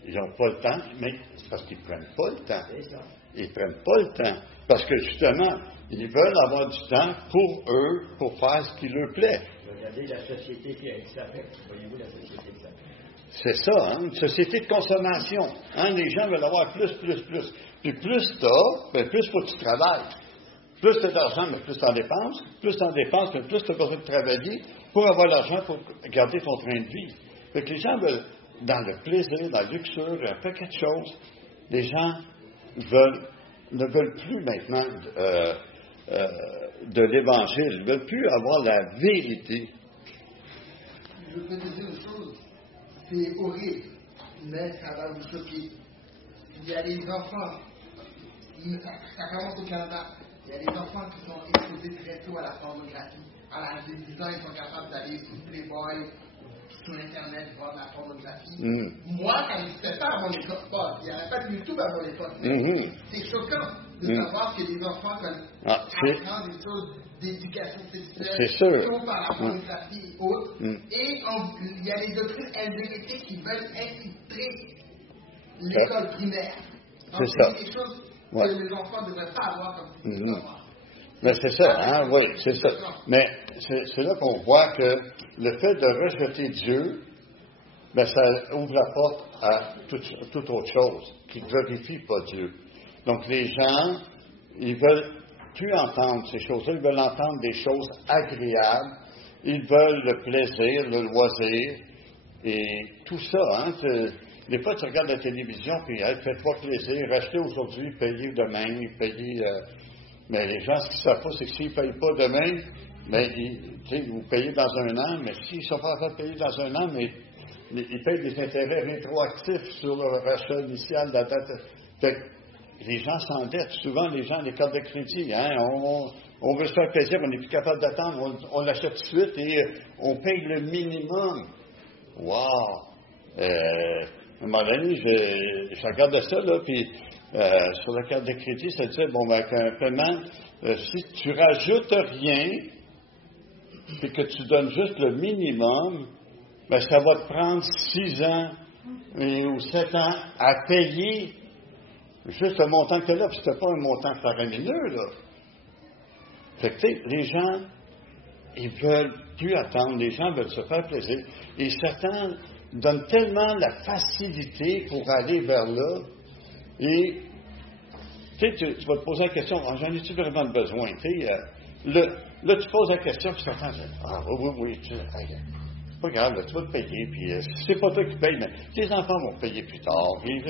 Ils n'ont pas le temps, mais c'est parce qu'ils ne prennent pas le temps. C'est ça. Ils ne prennent pas le temps. Parce que justement, ils veulent avoir du temps pour eux, pour faire ce qui leur plaît. Regardez la société qui s'appelle. Voyez-vous la société qui s'appelle. C'est ça, hein? Une société de consommation. Hein? Les gens veulent avoir plus. Puis plus t'as, ben plus faut que tu travailles. Plus tu as d'argent, mais plus tu en dépenses. Plus tu en dépenses, mais plus tu as besoin de travailler pour avoir l'argent pour garder ton train de vie. Fait que les gens veulent, dans le plaisir, dans la luxure, un paquet de choses, les gens ne veulent plus maintenant de l'Évangile. Ils ne veulent plus avoir la vérité. Je peux te dire une chose, c'est horrible, mais ça va vous choquer. Il y a des enfants, ça commence au Canada, il y a des enfants qui sont exposés très tôt à la pornographie. À l'âge de 10 ans, ils sont capables d'aller sur Playboy, sur Internet, voir de la pornographie. Moi, quand c'était pas à mon époque, il n'y avait pas de YouTube à mon époque. C'est choquant de savoir que les enfants apprennent des choses d'éducation sexuelle sont par la pornographie et autres. Et il y a les doctrines LGBT qui veulent infiltrer l'école primaire. Donc, c'est quelque chose que les enfants ne devraient pas avoir comme ça. Mais c'est ça, hein, oui, c'est ça. Mais c'est là qu'on voit que le fait de rejeter Dieu, ben, ça ouvre la porte à toute autre chose, qui ne glorifie pas Dieu. Donc les gens, ils veulent plus entendre ces choses-là, ils veulent entendre des choses agréables, ils veulent le plaisir, le loisir, et tout ça, hein. Des fois, tu regardes la télévision, puis hey, fais-toi plaisir, achetez aujourd'hui, payez demain, payez... mais les gens, ce qu'ils ne savent pas, c'est que s'ils ne payent pas demain, mais vous payez dans un an, mais s'ils ne sont pas capables de payer dans un an, mais ils payent des intérêts rétroactifs sur leur achat initial de la date. Fait que les gens s'endettent. Souvent, les gens, les cartes de crédit, hein, on veut se faire plaisir, on n'est plus capable d'attendre, on l'achète tout de suite et on paye le minimum. Wow! À un moment donné, je regardais ça, là, puis sur la carte de crédit, ça disait, bon, ben, avec un paiement, si tu rajoutes rien, puis que tu donnes juste le minimum, ben, ça va te prendre 6 ans ou 7 ans à payer juste le montant que là, puis c'était pas un montant faramineux, là. Fait que, tu sais, les gens, ils veulent plus attendre, les gens veulent se faire plaisir, et Satan donne tellement la facilité pour aller vers là, et tu vas te poser la question, j'en ai-tu vraiment besoin? Là, tu poses la question, puis Satan dit, oui, c'est pas grave, là, tu vas te payer, puis c'est pas toi qui paye, mais tes enfants vont payer plus tard. Puis,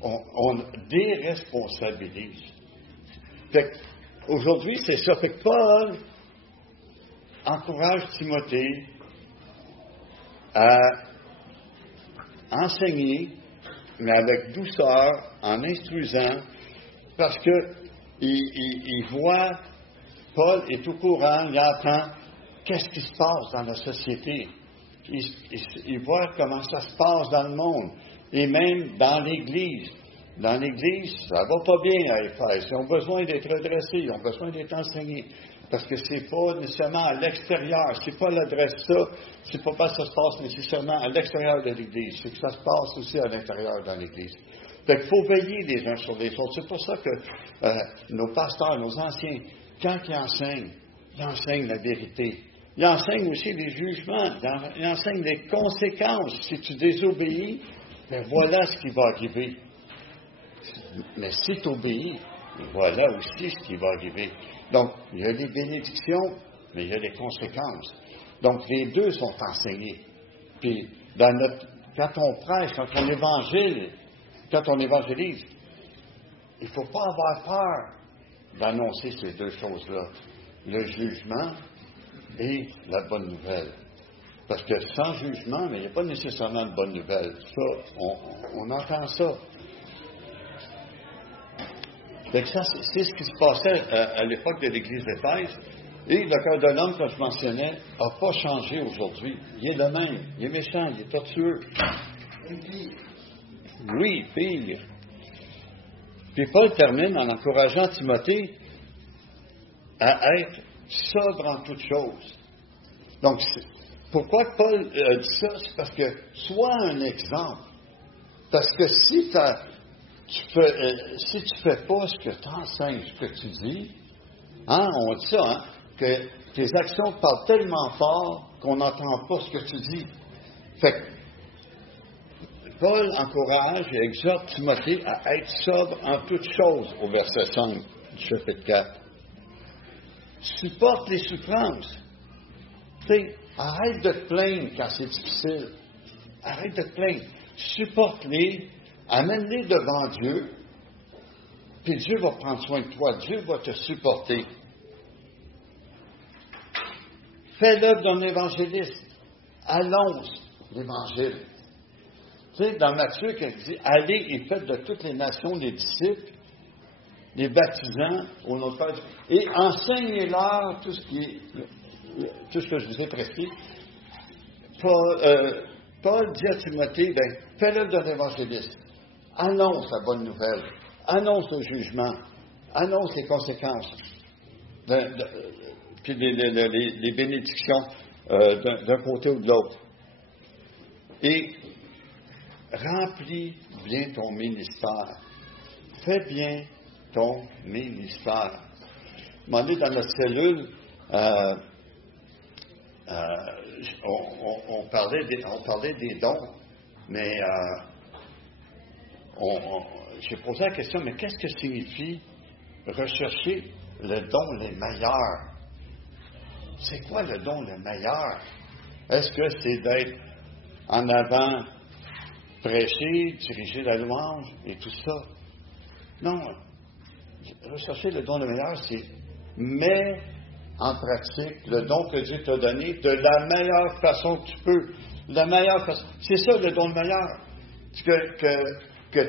on déresponsabilise. Fait qu'aujourd'hui, c'est ça. Fait que Paul encourage Timothée à enseigner, mais avec douceur, en instruisant, parce que il voit, Paul est au courant, il entend qu'est-ce qui se passe dans la société. Il voit comment ça se passe dans le monde, et même dans l'Église. Dans l'Église, ça va pas bien à Éphèse. Ils ont besoin d'être redressés, ils ont besoin d'être enseignés. Parce que c'est pas nécessairement à l'extérieur, c'est pas l'adresse ça, c'est pas parce que ça se passe nécessairement à l'extérieur de l'Église, c'est que ça se passe aussi à l'intérieur dans l'Église. Fait qu'il faut veiller les uns sur les autres. C'est pour ça que nos pasteurs, nos anciens, quand ils enseignent la vérité. Ils enseignent aussi les jugements, ils enseignent les conséquences. Si tu désobéis, ben voilà ce qui va arriver. Mais si tu obéis, voilà aussi ce qui va arriver. Donc, il y a les bénédictions, mais il y a les conséquences. Donc, les deux sont enseignés. Puis, quand on prêche, quand on évangélise, il ne faut pas avoir peur d'annoncer ces deux choses-là. Le jugement et la bonne nouvelle. Parce que sans jugement, mais il n'y a pas nécessairement de bonne nouvelle. Ça, on entend ça. Donc ça, c'est ce qui se passait à l'époque de l'Église d'Éphèse. Et le cœur de l'homme, comme je mentionnais, n'a pas changé aujourd'hui. Il est le même. Il est méchant, il est tortueux. Oui, pire. Puis Paul termine en encourageant Timothée à être sobre en toutes choses. Donc, pourquoi Paul dit ça? C'est parce que sois un exemple. Parce que si tu fais pas ce que tu enseignes, ce que tu dis, hein, on dit ça, hein, que tes actions parlent tellement fort qu'on n'entend pas ce que tu dis. Fait que Paul encourage et exhorte Timothée à être sobre en toutes choses, au verset 5 du chapitre 4. Supporte les souffrances. Tu sais, arrête de te plaindre quand c'est difficile. Arrête de te plaindre. Supporte-les, amène-les devant Dieu, puis Dieu va prendre soin de toi. Dieu va te supporter. Fais l'œuvre d'un évangéliste. Annonce l'Évangile. Tu sais, dans Matthieu, quand il dit « Allez et faites de toutes les nations les disciples, les baptisants au nom de Père et enseignez-leur tout ce que je vous ai prescrit. » Paul dit à Timothée, fais l'œuvre d'un évangéliste. Annonce la bonne nouvelle. Annonce le jugement. Annonce les conséquences. Puis les bénédictions d'un côté ou de l'autre. Et remplis bien ton ministère. Fais bien ton ministère. Dans notre cellule, on parlait des dons, mais j'ai posé la question, mais qu'est-ce que signifie rechercher le don le meilleur? C'est quoi le don le meilleur? Est-ce que c'est d'être en avant, prêcher, diriger la louange et tout ça? Non. Rechercher le don le meilleur, c'est mets en pratique le don que Dieu t'a donné de la meilleure façon que tu peux. La meilleure façon. C'est ça le don le meilleur. Que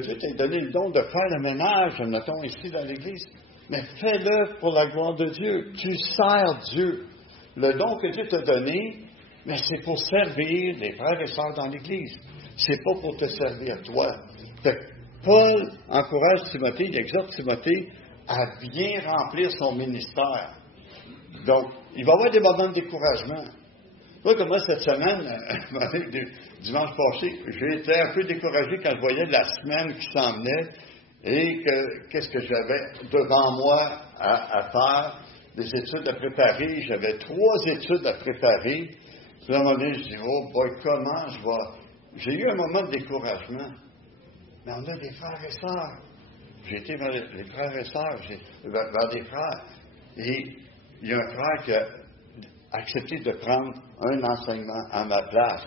Dieu t'ait donné le don de faire le ménage, mettons, ici dans l'Église. Mais fais-le pour la gloire de Dieu. Tu sers Dieu. Le don que Dieu t'a donné, mais c'est pour servir les frères et sœurs dans l'Église. C'est pas pour te servir toi. Paul encourage Timothée, il exhorte Timothée à bien remplir son ministère. Donc, il va y avoir des moments de découragement. Moi, comme moi, cette semaine, dimanche passé, j'ai été un peu découragé quand je voyais la semaine qui s'en venait et qu'est-ce que j'avais devant moi à faire, des études à préparer. J'avais 3 études à préparer. Puis à un moment donné, je dis, oh boy, comment je vais... J'ai eu un moment de découragement. Mais on a des frères et sœurs. J'ai été vers les frères et sœurs, vers des frères. Et il y a un frère qui a accepté de prendre un enseignement à ma place.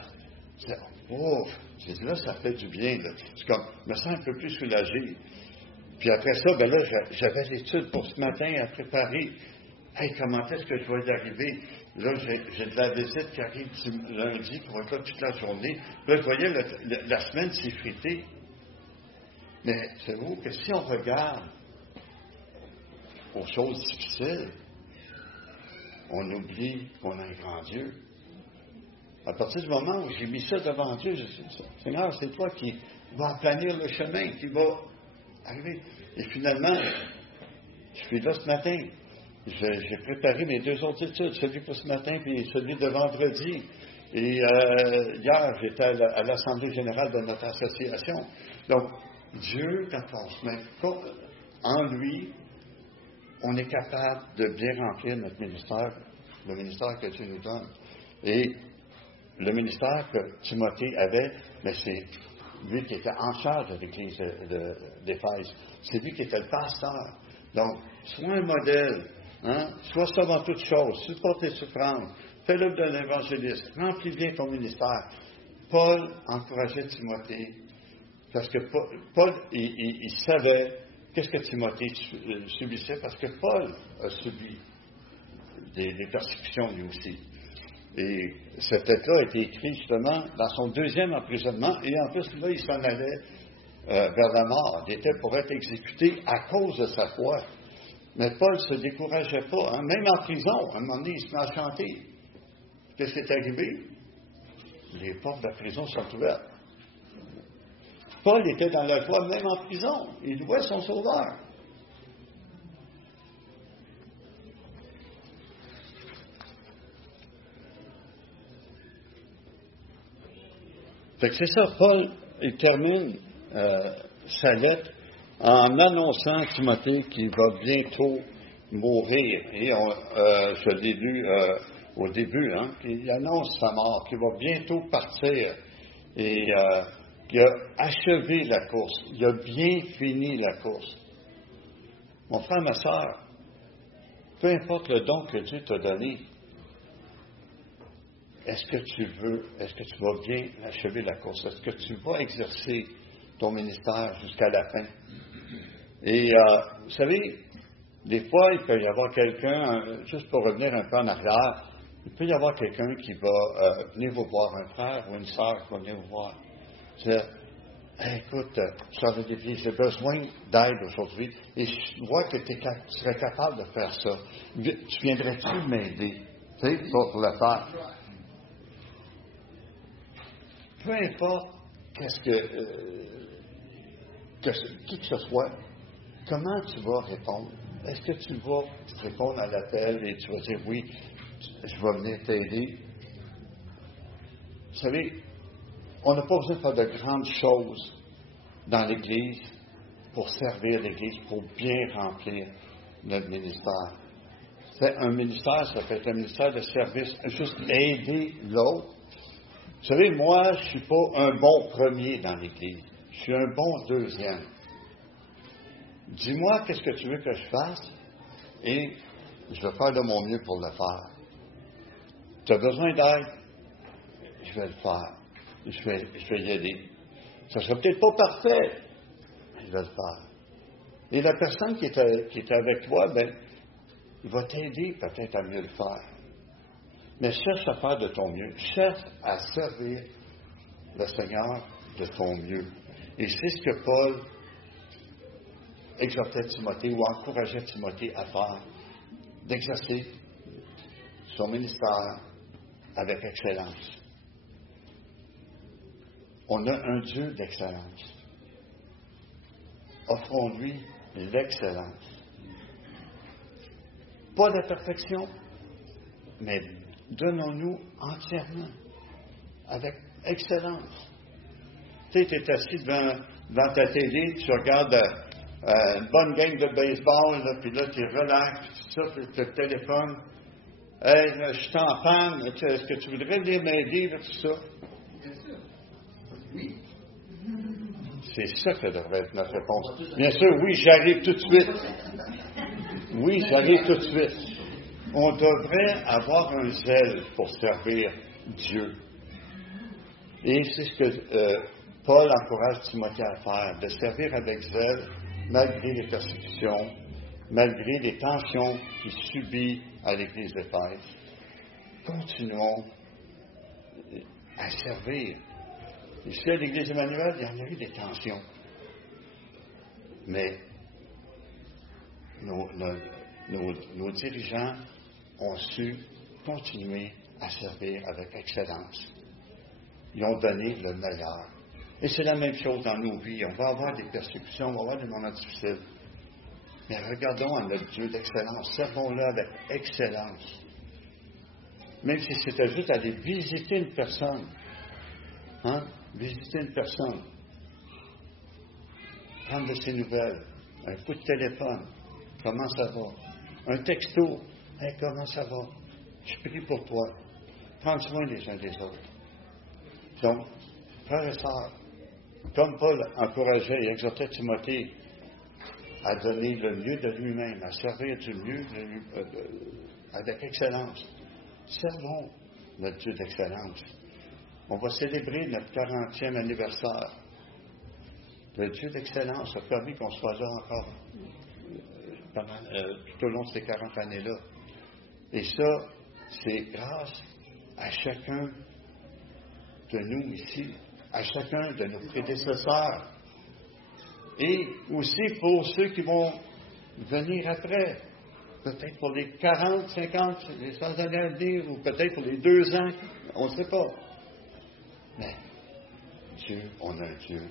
J'ai dit, là, ça fait du bien. Là. C'est comme, je me sens un peu plus soulagé. Puis après ça, là, j'avais l'étude pour ce matin à préparer. Hey, comment est-ce que je vais y arriver? Là, j'ai de la visite qui arrive lundi pour être là toute la journée. Là, je voyais la semaine s'effriter. Mais c'est vous que si on regarde aux choses difficiles, on oublie qu'on a un grand Dieu. À partir du moment où j'ai mis ça devant Dieu, je dis, Seigneur, c'est toi qui vas aplanir le chemin, qui va arriver. Et finalement, je suis là ce matin. J'ai préparé mes 2 autres études, celui pour ce matin puis celui de vendredi. Et hier, j'étais à l'Assemblée générale de notre association. Donc, Dieu, quand on se met en lui, on est capable de bien remplir notre ministère, le ministère que Dieu nous donne. Et le ministère que Timothée avait, mais c'est lui qui était en charge de l'Église d'Éphèse. C'est lui qui était le pasteur. Donc, sois un modèle, sois sauve en toutes choses, supporte les souffrances, fais l'œuvre de l'évangéliste, remplis bien ton ministère. Paul encourageait Timothée, parce que Paul, il savait qu'est-ce que Timothée subissait, parce que Paul a subi des persécutions lui aussi. Et cet lettre-là a été écrit justement dans son 2e emprisonnement, et en plus, là, il s'en allait vers la mort. Il était pour être exécuté à cause de sa foi. Mais Paul ne se décourageait pas, même en prison. À un moment donné, il se met à chanter. Qu'est-ce qui est arrivé? Les portes de la prison sont ouvertes. Paul était dans la joie même en prison. Il louait son Sauveur. Fait que c'est ça, Paul, il termine sa lettre en annonçant à Timothée qu'il va bientôt mourir. Et je l'ai lu au début, il annonce sa mort, qu'il va bientôt partir. Et qu'il a achevé la course. Il a bien fini la course. Mon frère, ma sœur, peu importe le don que Dieu t'a donné, est-ce que tu vas bien achever la course? Est-ce que tu vas exercer ton ministère jusqu'à la fin? Et vous savez, des fois, il peut y avoir quelqu'un, juste pour revenir un peu en arrière, Il peut y avoir quelqu'un qui va venir vous voir, un frère ou une sœur qui va venir vous voir. Dire, hey, écoute, sœur de Lévis, j'ai besoin d'aide aujourd'hui et je vois que tu serais capable de faire ça. Tu viendrais-tu m'aider, tu sais, pour le faire? Peu importe qui que ce soit, comment tu vas répondre? Est-ce que tu vas répondre à l'appel et tu vas dire oui, je vais venir t'aider? Vous savez, on n'a pas besoin de faire de grandes choses dans l'Église pour servir l'Église, pour bien remplir notre ministère. C'est un ministère, ça peut être un ministère de service, juste aider l'autre. Vous savez, moi, je ne suis pas un bon premier dans l'Église. Je suis un bon deuxième. Dis-moi qu'est-ce que tu veux que je fasse et je vais faire de mon mieux pour le faire. Tu as besoin d'aide? Je vais le faire. Je vais y aider. Ça ne sera peut-être pas parfait, mais je vais le faire. Et la personne qui est avec toi, il va t'aider peut-être à mieux le faire. Mais cherche à faire de ton mieux. Cherche à servir le Seigneur de ton mieux. Et c'est ce que Paul exhortait Timothée ou encourageait Timothée à faire, d'exercer son ministère avec excellence. On a un Dieu d'excellence. Offrons-lui l'excellence. Pas de perfection, mais donnons-nous entièrement, avec excellence. Tu sais, tu es assis devant ta télé, tu regardes une bonne game de baseball, là, puis là, tu relaxes, puis tout ça, puis tu le téléphone. Hey, là, je suis en panne, est-ce que tu voudrais venir m'aider, là, tout ça? Bien sûr. Oui. C'est ça que devrait être notre réponse. Bien sûr, oui, j'arrive tout de suite. Oui, j'arrive tout de suite. On devrait avoir un zèle pour servir Dieu. Et c'est ce que Paul encourage Timothée à faire, de servir avec zèle, malgré les persécutions, malgré les tensions qu'il subit à l'Église d'Éphèse. Continuons à servir. Ici, à l'Église Emmanuel, il y en a eu des tensions. Mais nos dirigeants ont su continuer à servir avec excellence. Ils ont donné le meilleur. Et c'est la même chose dans nos vies. On va avoir des persécutions, on va avoir des moments difficiles. Mais regardons à notre Dieu d'excellence. Servons-le avec excellence. Même si c'était juste aller visiter une personne. Hein? Visiter une personne. Prendre de ses nouvelles. Un coup de téléphone. Comment ça va? Un texto. Hey, comment ça va? Je prie pour toi. Prends soin les uns des autres. Donc, frères et sœurs, comme Paul encourageait et exhortait Timothée à donner le mieux de lui-même, à servir du mieux avec excellence, servons notre Dieu d'excellence. On va célébrer notre 40e anniversaire. Le Dieu d'excellence a permis qu'on soit là encore tout au long de ces 40 années-là. Et ça, c'est grâce à chacun de nous ici, à chacun de nos prédécesseurs, et aussi pour ceux qui vont venir après, peut-être pour les 40, 50, les 100 années à venir, ou peut-être pour les 2 ans, on ne sait pas. Mais Dieu, on a un Dieu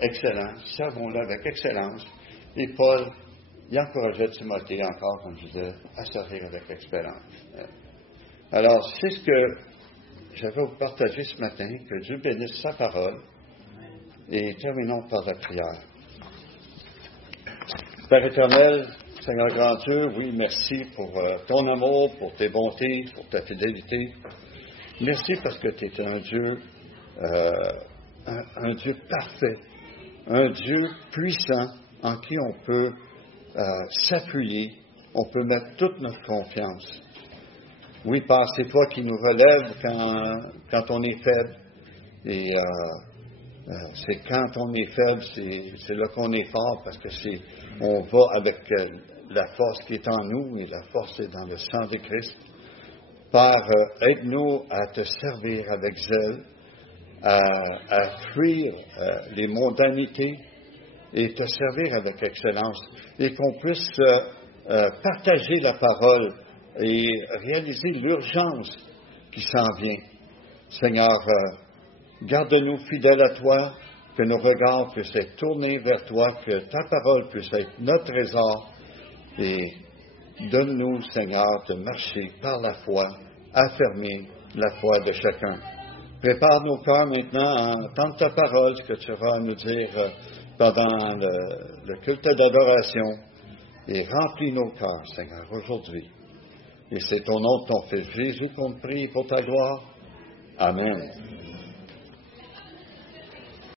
excellent, servons-le avec excellence. Et Paul, il encourageait Timothée encore, comme je disais, à servir avec excellence. Alors, c'est ce que j'avais à vous partager ce matin, que Dieu bénisse sa parole, et terminons par la prière. Père éternel, Seigneur grand Dieu, oui, merci pour ton amour, pour tes bontés, pour ta fidélité. Merci parce que tu es un Dieu parfait, un Dieu puissant en qui on peut s'appuyer, on peut mettre toute notre confiance. Oui, Père, c'est toi qui nous relèves quand on est faible. Et c'est quand on est faible, c'est là qu'on est fort, parce que on va avec la force qui est en nous, et la force est dans le sang de Christ. Père, aide-nous à te servir avec zèle, à fuir les mondanités et te servir avec excellence, et qu'on puisse partager la parole et réaliser l'urgence qui s'en vient. Seigneur, garde-nous fidèles à toi, que nos regards puissent être tournés vers toi, que ta parole puisse être notre trésor, et donne-nous, Seigneur, de marcher par la foi, affermir la foi de chacun. Prépare nos cœurs maintenant à entendre ta parole, ce que tu vas nous dire pendant le culte d'adoration, et remplis nos cœurs, Seigneur, aujourd'hui. Et c'est au nom de ton Fils Jésus qu'on te prie pour ta gloire. Amen.